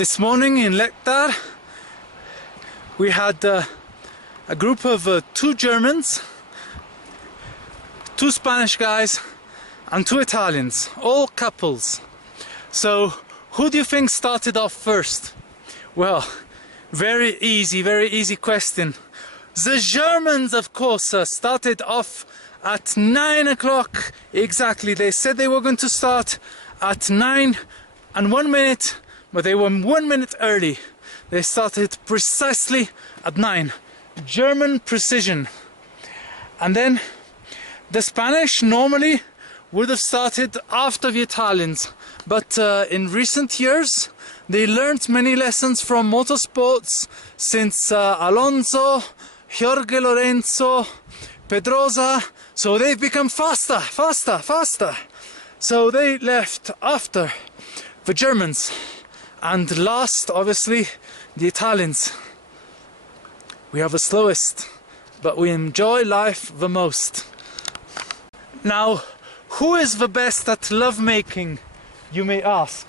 This morning in Lectar we had a group of 2 Germans, 2 Spanish guys and 2 Italians, all couples. So who do you think started off first? Well, very easy question. The Germans, of course, started off at 9 o'clock exactly. They said they were going to start at 9 and 1 minute, but they were 1 minute early. They started precisely at 9. German precision. And then the Spanish normally would have started after the Italians, but in recent years they learned many lessons from motorsports since Alonso, Jorge Lorenzo, Pedrosa, so they've become faster. So they left after the Germans, and last, obviously, the Italians. We are the slowest, but we enjoy life the most. Now, who is the best at lovemaking, you may ask?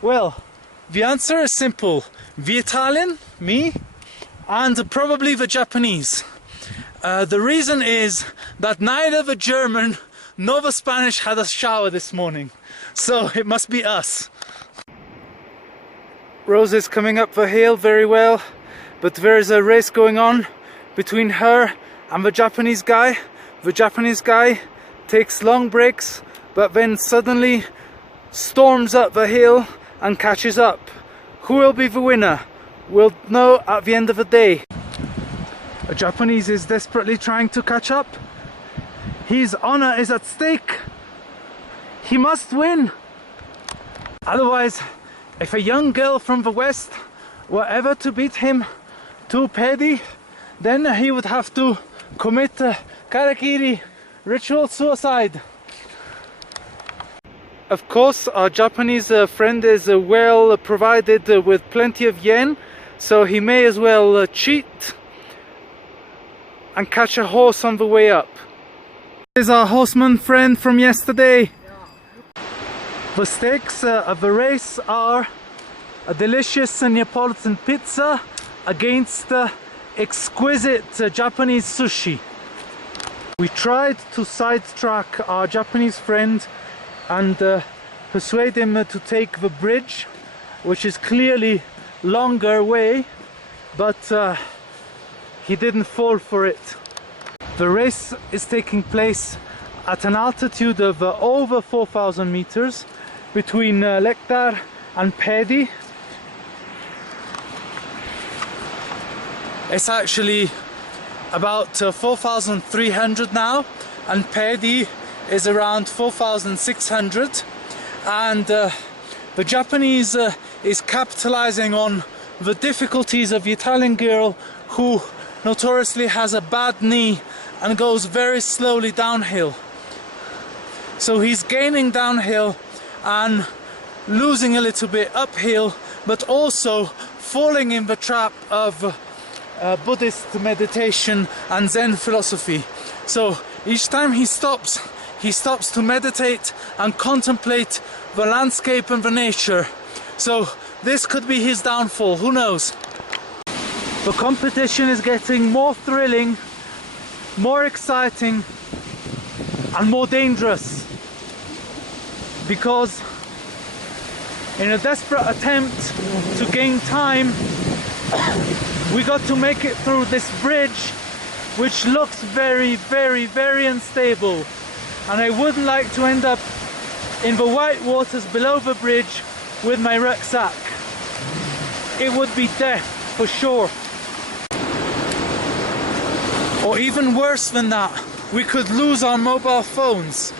Well, the answer is simple. The Italian, me, and probably the Japanese. The reason is that neither the German nor the Spanish had a shower this morning, so it must be us. Rose is coming up the hill very well, but there is a race going on between her and the Japanese guy. The Japanese guy takes long breaks, but then suddenly storms up the hill and catches up. Who will be the winner? We'll know at the end of the day. The Japanese is desperately trying to catch up. His honor is at stake. He must win. Otherwise, if a young girl from the West were ever to beat him to Phedi, then he would have to commit karakiri, ritual suicide. Of course, our Japanese friend is well provided with plenty of yen, so he may as well cheat and catch a horse on the way up. This is our horseman friend from yesterday. The stakes of the race are a delicious Neapolitan pizza against exquisite Japanese sushi. We tried to sidetrack our Japanese friend and persuade him to take the bridge, which is clearly longer way, but he didn't fall for it. The race is taking place at an altitude of over 4,000 meters between Lectar and Phedi. It's actually about 4,300 now, and Phedi is around 4,600, and the Japanese is capitalizing on the difficulties of the Italian girl, who notoriously has a bad knee and goes very slowly downhill. So he's gaining downhill and losing a little bit uphill, but also falling in the trap of Buddhist meditation and Zen philosophy. So each time he stops to meditate and contemplate the landscape and the nature. So this could be his downfall, who knows? The competition is getting more thrilling, more exciting and more dangerous, because in a desperate attempt to gain time, we got to make it through this bridge, which looks very unstable, and I wouldn't like to end up in the white waters below the bridge with my rucksack. It would be death for sure. Or even worse than that, we could lose our mobile phones.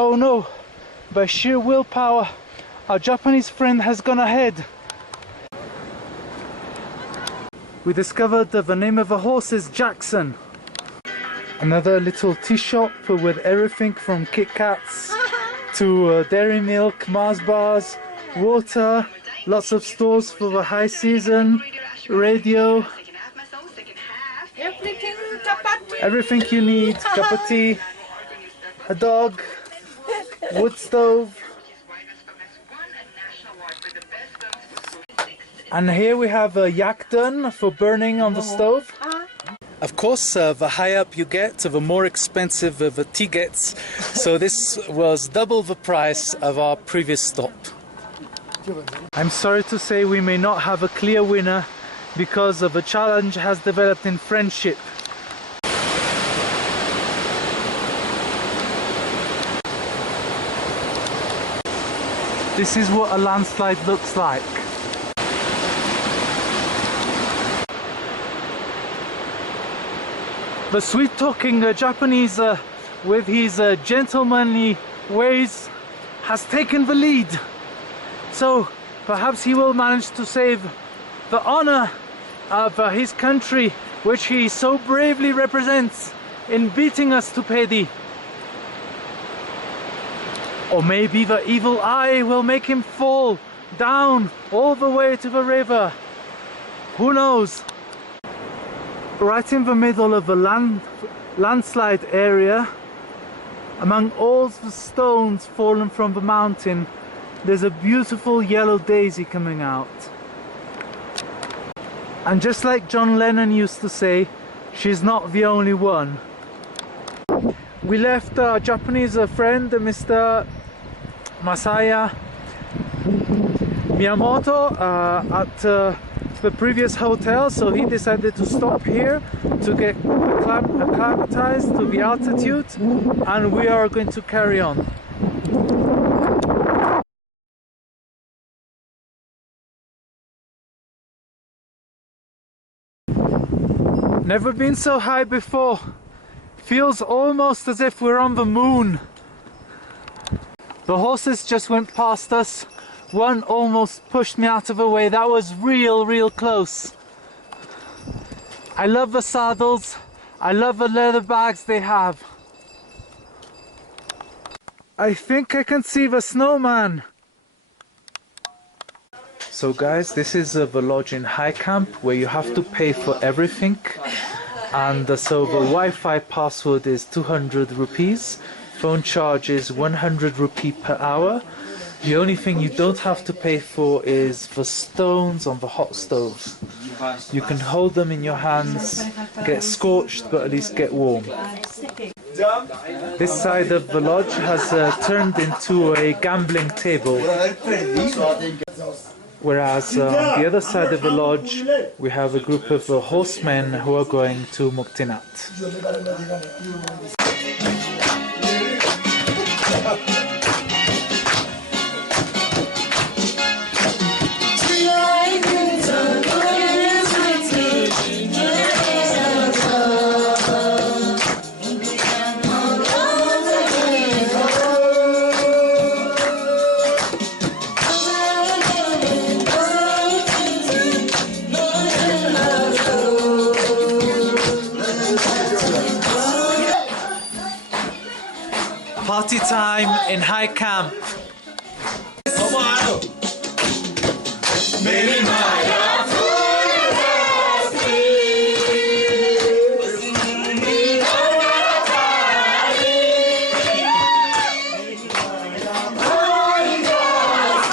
Oh no, by sheer willpower, our Japanese friend has gone ahead. We discovered that the name of the horse is Jackson. Another little tea shop with everything from Kit Kats to dairy milk, Mars bars, water, lots of stores for the high season, radio, everything you need, cup of tea, a dog, wood stove. And here we have a yak dun for burning on the stove. Of course, the higher up you get, the more expensive the tea gets. So this was double the price of our previous stop. I'm sorry to say we may not have a clear winner because of a challenge has developed in friendship. This is what a landslide looks like. The sweet-talking Japanese with his gentlemanly ways has taken the lead. So perhaps he will manage to save the honor of his country, which he so bravely represents in beating us to Phedi. Or maybe the evil eye will make him fall down all the way to the river. Who knows? Right in the middle of the landslide area, among all the stones fallen from the mountain, there's a beautiful yellow daisy coming out. And just like John Lennon used to say, she's not the only one. We left our Japanese friend, Mr. Masaya Miyamoto, at the previous hotel, so he decided to stop here to get acclimatized to the altitude, and we are going to carry on. Never been so high before. Feels almost as if we're on the moon. The horses just went past us. One almost pushed me out of the way. That was real close. I love the saddles. I love the leather bags they have. I think I can see the snowman. So guys, this is the lodge in High Camp where you have to pay for everything. And so the Wi-Fi password is 200 rupees. Phone charge is 100 rupee per hour. The only thing you don't have to pay for is the stones on the hot stove. You can hold them in your hands, get scorched, but at least get warm. This side of the lodge has turned into a gambling table. Whereas on the other side of the lodge, we have a group of horsemen who are going to Muktinath. Party time in High Camp.